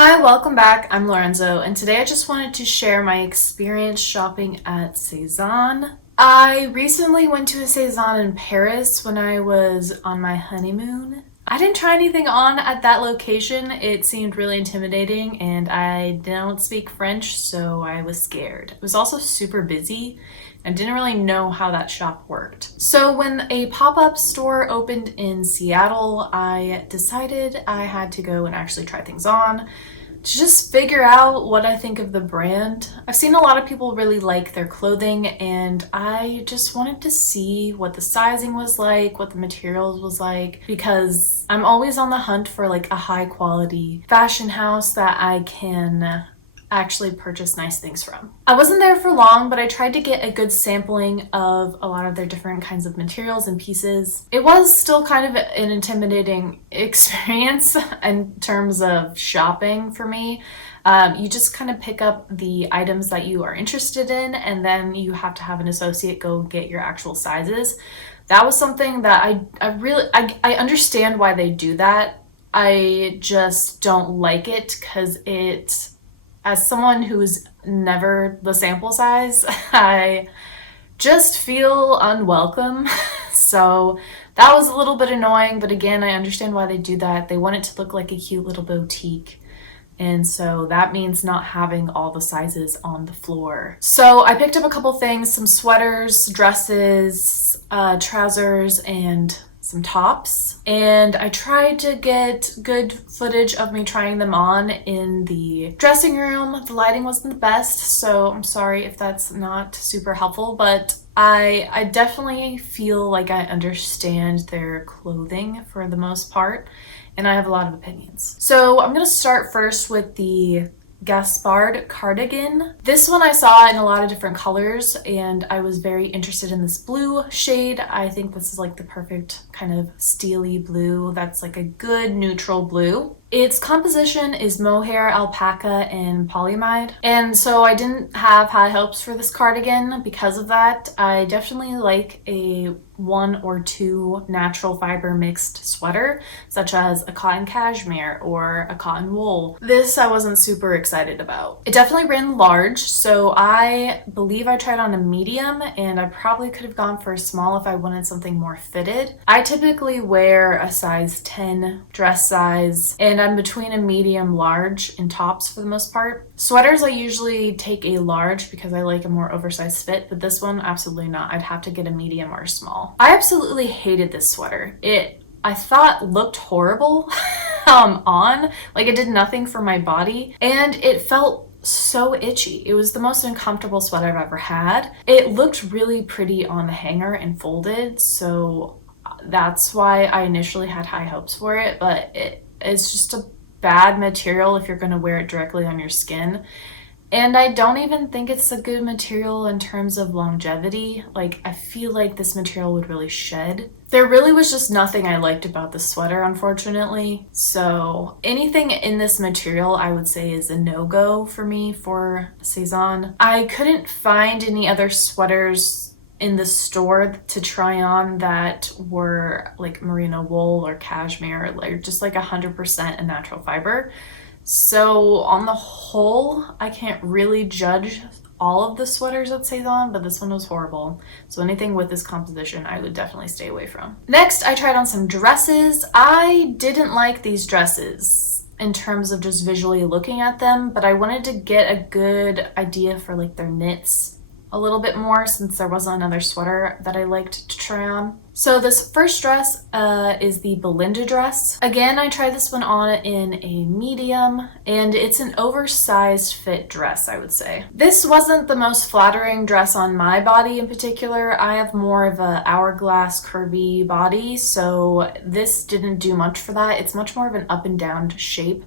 Hi, welcome back. I'm Lorenzo, and today I just wanted to share my experience shopping at Sezane. I recently went to a Sezane in Paris when I was on my honeymoon. I didn't try anything on at that location. It seemed really intimidating, and I don't speak French, so I was scared. It was also super busy and didn't really know how that shop worked. So when a pop-up store opened in Seattle, I decided I had to go and actually try things on to just figure out what I think of the brand. I've seen a lot of people really like their clothing, and I just wanted to see what the sizing was like, what the materials was like, because I'm always on the hunt for like a high quality fashion house that I can actually purchase nice things from. I wasn't there for long, but I tried to get a good sampling of a lot of their different kinds of materials and pieces. It was still kind of an intimidating experience in terms of shopping for me. You just kind of pick up the items that you are interested in, and then you have to have an associate go get your actual sizes. That was something that I understand why they do that. I just don't like it because as someone who's never the sample size, I just feel unwelcome. So that was a little bit annoying, but again, I understand why they do that. They want it to look like a cute little boutique. And so that means not having all the sizes on the floor. So I picked up a couple things, some sweaters, dresses, trousers, and some tops, and I tried to get good footage of me trying them on in the dressing room. The lighting wasn't the best, so I'm sorry if that's not super helpful, but I definitely feel like I understand their clothing for the most part, and I have a lot of opinions. So I'm gonna start first with the Gaspard Cardigan. This one I saw in a lot of different colors, and I was very interested in this blue shade. I think this is like the perfect kind of steely blue that's like a good neutral blue. Its composition is mohair, alpaca, and polyamide, and so I didn't have high hopes for this cardigan because of that. I definitely like a one or two natural fiber mixed sweater, such as a cotton cashmere or a cotton wool. This I wasn't super excited about. It definitely ran large, so I believe I tried on a medium, and I probably could have gone for a small if I wanted something more fitted. I typically wear a size 10 dress size, and I'm between a medium large in tops for the most part. Sweaters I usually take a large because I like a more oversized fit, but this one absolutely not. I'd have to get a medium or a small. I absolutely hated this sweater. I thought looked horrible on, like it did nothing for my body, and it felt so itchy. It was the most uncomfortable sweater I've ever had. It looked really pretty on the hanger and folded, so that's why I initially had high hopes for it, but it's just a bad material if you're going to wear it directly on your skin. And I don't even think it's a good material in terms of longevity. Like, I feel like this material would really shed. There really was just nothing I liked about the sweater, unfortunately. So anything in this material I would say is a no-go for me for Sezane. I couldn't find any other sweaters in the store to try on that were like merino wool or cashmere, like just like 100% a natural fiber. So on the whole, I can't really judge all of the sweaters at Sezane, but this one was horrible. So anything with this composition, I would definitely stay away from. Next, I tried on some dresses. I didn't like these dresses in terms of just visually looking at them, but I wanted to get a good idea for like their knits a little bit more since there wasn't another sweater that I liked to try on. So this first dress is the Belinda Dress. Again, I tried this one on in a medium, and it's an oversized fit dress, I would say. This wasn't the most flattering dress on my body in particular. I have more of a hourglass curvy body, so this didn't do much for that. It's much more of an up and down shape.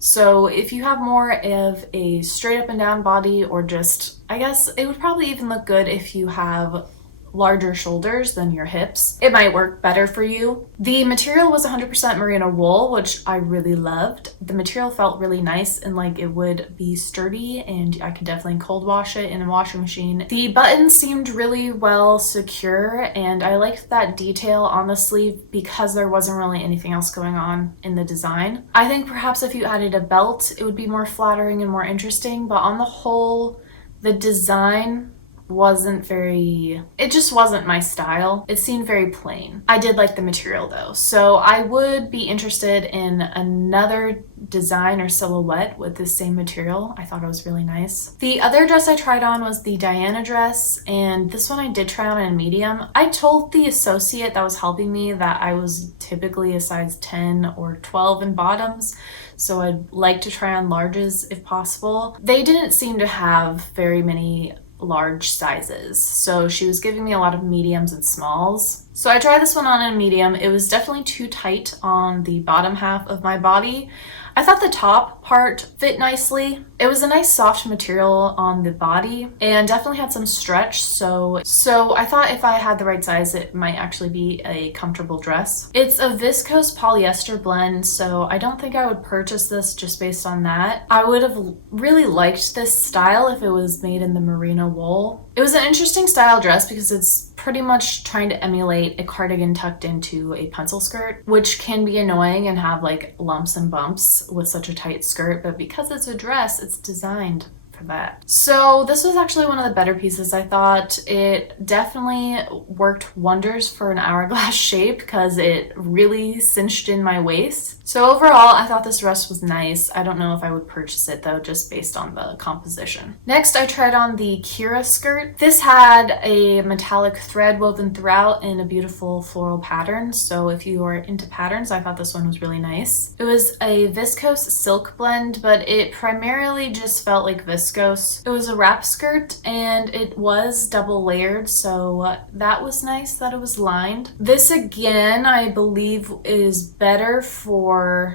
So if you have more of a straight up and down body, or just, I guess it would probably even look good if you have larger shoulders than your hips, it might work better for you. The material was 100% merino wool, which I really loved. The material felt really nice and like it would be sturdy, and I could definitely cold wash it in a washing machine. The buttons seemed really well secure, and I liked that detail on the sleeve because there wasn't really anything else going on in the design. I think perhaps if you added a belt, it would be more flattering and more interesting, but on the whole, the design it just wasn't my style. It seemed very plain. I did like the material though, so I would be interested in another design or silhouette with the same material. I thought it was really nice. The other dress I tried on was the Belinda Dress, and this one I did try on in medium. I told the associate that was helping me that I was typically a size 10 or 12 in bottoms, so I'd like to try on larges if possible. They didn't seem to have very many large sizes, so she was giving me a lot of mediums and smalls. So I tried this one on in medium. It was definitely too tight on the bottom half of my body. I thought the top part fit nicely. It was a nice soft material on the body and definitely had some stretch, so I thought if I had the right size, it might actually be a comfortable dress. It's a viscose polyester blend, so I don't think I would purchase this just based on that. I would have really liked this style if it was made in the merino wool. It was an interesting style dress because it's pretty much trying to emulate a cardigan tucked into a pencil skirt, which can be annoying and have like lumps and bumps with such a tight skirt, but because it's a dress, it's designed for that. So this was actually one of the better pieces. I thought it definitely worked wonders for an hourglass shape because it really cinched in my waist. So overall, I thought this dress was nice. I don't know if I would purchase it though, just based on the composition. Next, I tried on the Kira skirt. This had a metallic thread woven throughout in a beautiful floral pattern. So if you are into patterns, I thought this one was really nice. It was a viscose silk blend, but it primarily just felt like viscose. It was a wrap skirt and it was double layered, so that was nice that it was lined. This again, I believe is better for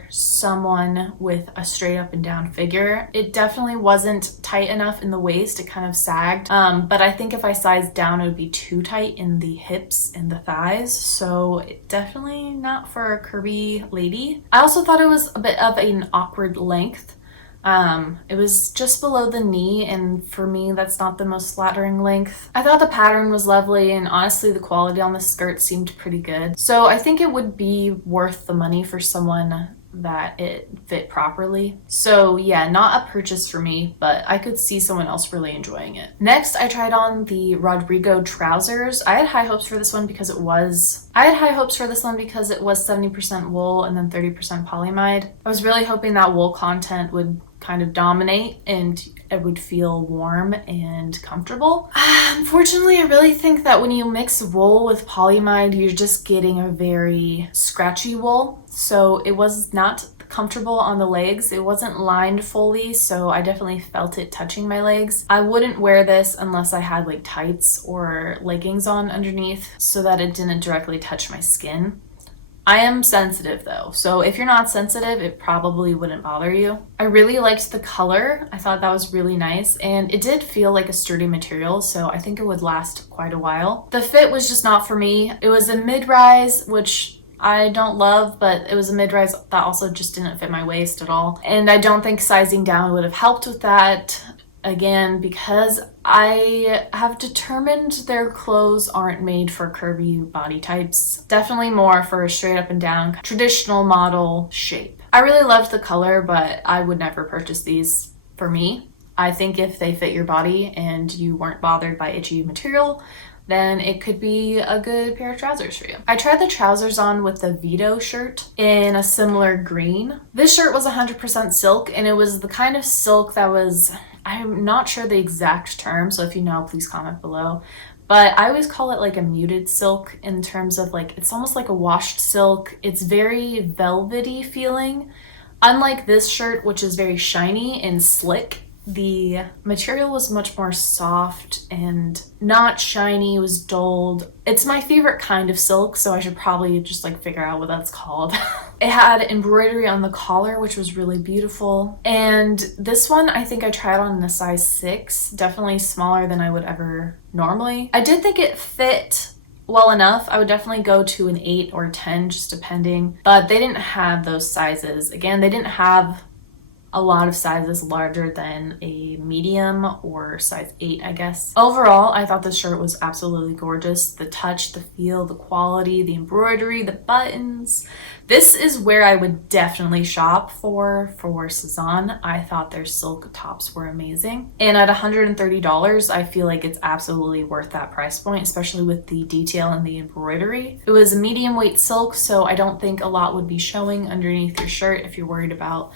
someone with a straight up and down figure. It definitely wasn't tight enough in the waist. It kind of sagged. But I think if I sized down, it would be too tight in the hips and the thighs. So definitely not for a curvy lady. I also thought it was a bit of an awkward length. It was just below the knee, and for me, that's not the most flattering length. I thought the pattern was lovely, and honestly, the quality on the skirt seemed pretty good. So I think it would be worth the money for someone that it fit properly. So yeah, not a purchase for me, but I could see someone else really enjoying it. Next, I tried on the Rodrigo Trousers. I had high hopes for this one because it was 70% wool and then 30% polyamide. I was really hoping that wool content would kind of dominate and it would feel warm and comfortable. Unfortunately, I really think that when you mix wool with polyamide, you're just getting a very scratchy wool. So it was not comfortable on the legs. It wasn't lined fully, so I definitely felt it touching my legs. I wouldn't wear this unless I had like tights or leggings on underneath so that it didn't directly touch my skin. I am sensitive though, so if you're not sensitive, it probably wouldn't bother you. I really liked the color. I thought that was really nice, and it did feel like a sturdy material, so I think it would last quite a while. The fit was just not for me. It was a mid-rise, which I don't love, but it was a mid-rise that also just didn't fit my waist at all. And I don't think sizing down would have helped with that. Again, because I have determined their clothes aren't made for curvy body types. Definitely more for a straight up and down traditional model shape. I really loved the color, but I would never purchase these for me. I think if they fit your body and you weren't bothered by itchy material, then it could be a good pair of trousers for you. I tried the trousers on with the Veto shirt in a similar green. This shirt was 100% silk, and it was the kind of silk that was, I'm not sure the exact term, so if you know, please comment below. But I always call it like a muted silk in terms of like, it's almost like a washed silk. It's very velvety feeling. Unlike this shirt, which is very shiny and slick, The material was much more soft and not shiny, it was dulled. It's my favorite kind of silk, so I should probably just like figure out what that's called. It had embroidery on the collar, which was really beautiful. And this one, I think I tried on in a size 6, definitely smaller than I would ever normally. I did think it fit well enough. I would definitely go to an 8 or 10, just depending, but they didn't have those sizes. Again, they didn't have a lot of sizes larger than a medium or size 8, I guess. Overall, I thought this shirt was absolutely gorgeous. The touch, the feel, the quality, the embroidery, the buttons. This is where I would definitely shop for Sezane. I thought their silk tops were amazing. And at $130, I feel like it's absolutely worth that price point, especially with the detail and the embroidery. It was a medium weight silk, so I don't think a lot would be showing underneath your shirt if you're worried about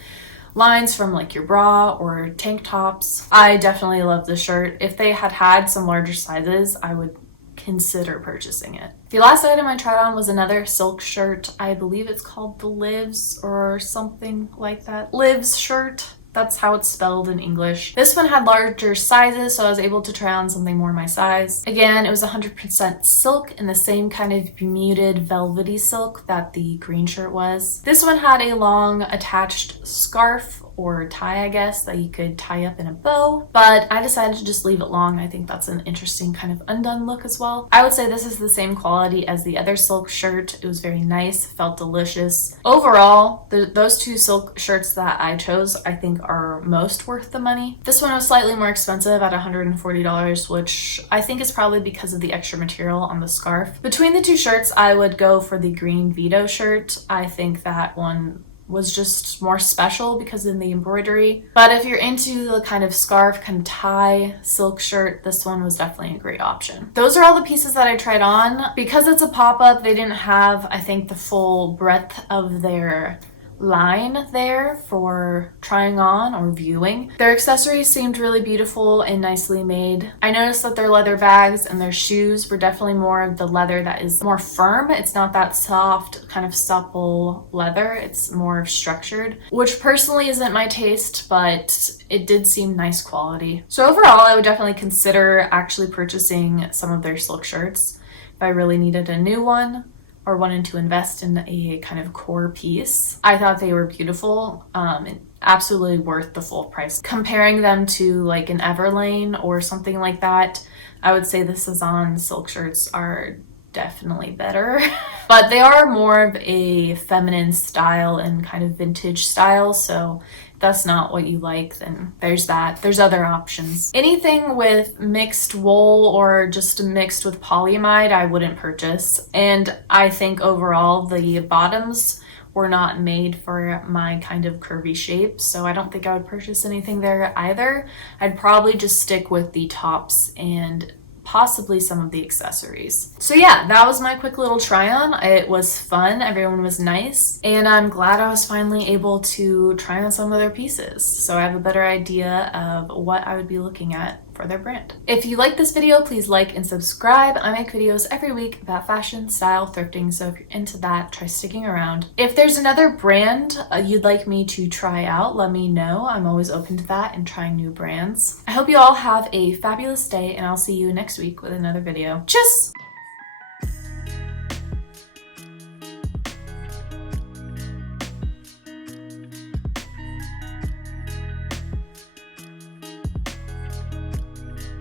lines from like your bra or tank tops. I definitely love the shirt. If they had some larger sizes, I would consider purchasing it. The last item I tried on was another silk shirt. I believe it's called the Lives or something like that. Lives shirt. That's how it's spelled in English. This one had larger sizes, so I was able to try on something more my size. Again, it was 100% silk in the same kind of muted velvety silk that the green shirt was. This one had a long attached scarf or tie, I guess, that you could tie up in a bow, but I decided to just leave it long. I think that's an interesting kind of undone look as well. I would say this is the same quality as the other silk shirt. It was very nice, felt delicious. Overall, those two silk shirts that I chose, I think are most worth the money. This one was slightly more expensive at $140, which I think is probably because of the extra material on the scarf. Between the two shirts, I would go for the green veto shirt. I think that one was just more special because of the embroidery. But if you're into the kind of scarf, kind of tie, silk shirt, this one was definitely a great option. Those are all the pieces that I tried on. Because it's a pop-up, they didn't have, I think, the full breadth of their line there for trying on or viewing. Their accessories seemed really beautiful and nicely made. I noticed that their leather bags and their shoes were definitely more of the leather that is more firm. It's not that soft, kind of supple leather. It's more structured, which personally isn't my taste, but it did seem nice quality. So overall, I would definitely consider actually purchasing some of their silk shirts if I really needed a new one or wanted to invest in a kind of core piece. I thought they were beautiful and absolutely worth the full price. Comparing them to like an Everlane or something like that, I would say the Sezane silk shirts are definitely better. But they are more of a feminine style and kind of vintage style, so if that's not what you like, then there's that. There's other options. Anything with mixed wool or just mixed with polyamide, I wouldn't purchase. And I think overall the bottoms were not made for my kind of curvy shape, so I don't think I would purchase anything there either. I'd probably just stick with the tops and possibly some of the accessories. So yeah, that was my quick little try on. It was fun, everyone was nice, and I'm glad I was finally able to try on some of their pieces, so I have a better idea of what I would be looking at for their brand. If you like this video, please like and subscribe. I make videos every week about fashion, style, thrifting, so if you're into that, try sticking around. If there's another brand you'd like me to try out, let me know. I'm always open to that and trying new brands. I hope you all have a fabulous day, and I'll see you next week with another video. Tschüss!